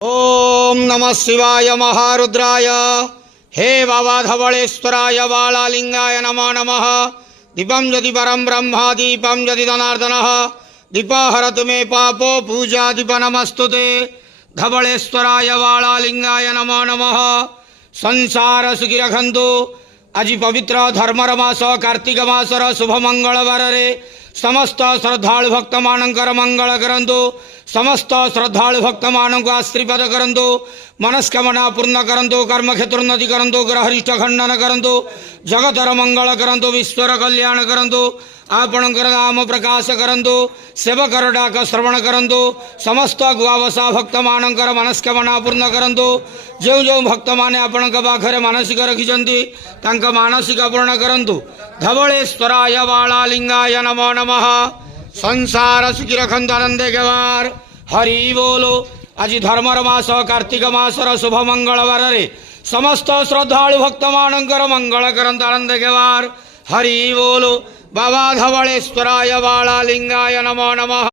ओम नमः शिवाय महारुद्राय हे बाबा धवलेश्वराय बालालिंगाय नमो नमः। दीपं यदि परं ब्रह्म दीपं यदि धनार्दनः दीपहरतु मे पापो पूजा दीप नमस्तुते। धवलेश्वराय बालालिंगाय नमो नमः। संसार सुखी रखंतु। आज पवित्र धर्मर मास कार्तिक मासर शुभ मंगलवार समस्त श्रद्धालु भक्त मानकर मंगल करंतु। समस्त श्रद्धालु भक्त मान को आशीर्वाद करंतु। मनस्कामना पूर्ण करंतु। कर्म क्षेत्र उन्नति करंतु। ग्रहरिष्ठ खंडन करंतु। जगतर मंगल करंतु। विश्वर कल्याण करंतु। आपणकर नाम प्रकाश करंतु। सेवकर डाक श्रवण करंतु। समस्त गुआवसा भक्त मानकर मनस्कामना पूर्ण करंतु। जो जो भक्त माने आपण पाखरे मानसिक रखिछंती तांक मानसिक पूर्ण करंतु। धवलेश्वराय बालालिंगाय नमो नमः। संसार सुखी रखंतु आनंदे केवार हरि बोलो। आज धर्मर मास कार्तिक मासर शुभ मंगलवार समस्त श्रद्धालु भक्त मानकर मंगल करंतु आनंदे केवार हरि बोलो। बाबा धवलेश्वराय बालालिंगाय नमो नमः।